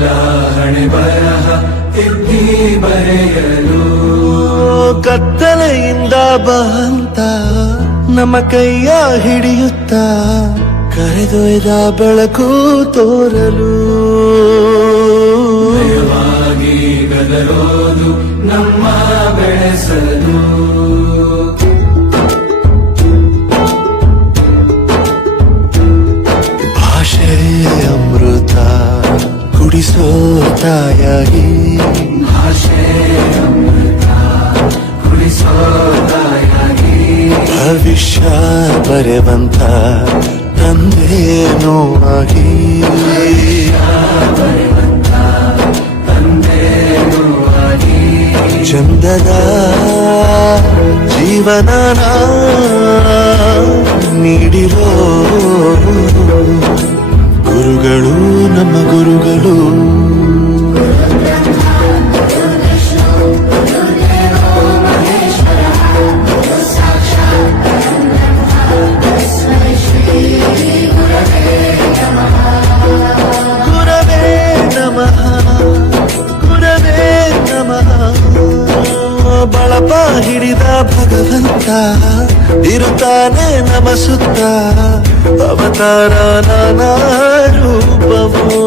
ಎಲ್ಲ ಹಣೆ ಬರಹ ತಿದ್ದಿ ಬರೆಯಲು ಕತ್ತಲೆಯಿಂದ ಬಂತ ನಮ್ಮ ಕೈಯ ಹಿಡಿಯುತ್ತ ಕರೆದೊಯ್ದ ಬೆಳಕು ತೋರಲು ಭಯವಾಗಿ ಗದರೋದು ನಮ್ಮ ಬೆಳೆಸಲು ಭಾಷೆ ಅಮೃತ ಕುಡಿಸೋ ತಾಯಾಗಿ ಭಾಷೆ ಅಮೃತ ಕುಡಿಸೋ ತಾಯಾಗಿ ಭವಿಷ್ಯ ಬರೆವಂತ ತಂದೇನೋ ಆಗಿ ತಂದೇನೂ ಆಗಿ ಚಂದದ ಜೀವನನ ನೀಡಿರೋ ಗುರುಗಳು ನಮ್ಮ ಗುರುಗಳು ಗುರವೇ ನಮಃ ಗುರವೇ ನಮಃ ಬಳಪ ಹಿಡಿದ ಭಗವಂತ ಇರುತ್ತಾನೆ ನಮ ಸುತ್ತ ಅವತಾರ ನಾನಾ ರೂಪವೋ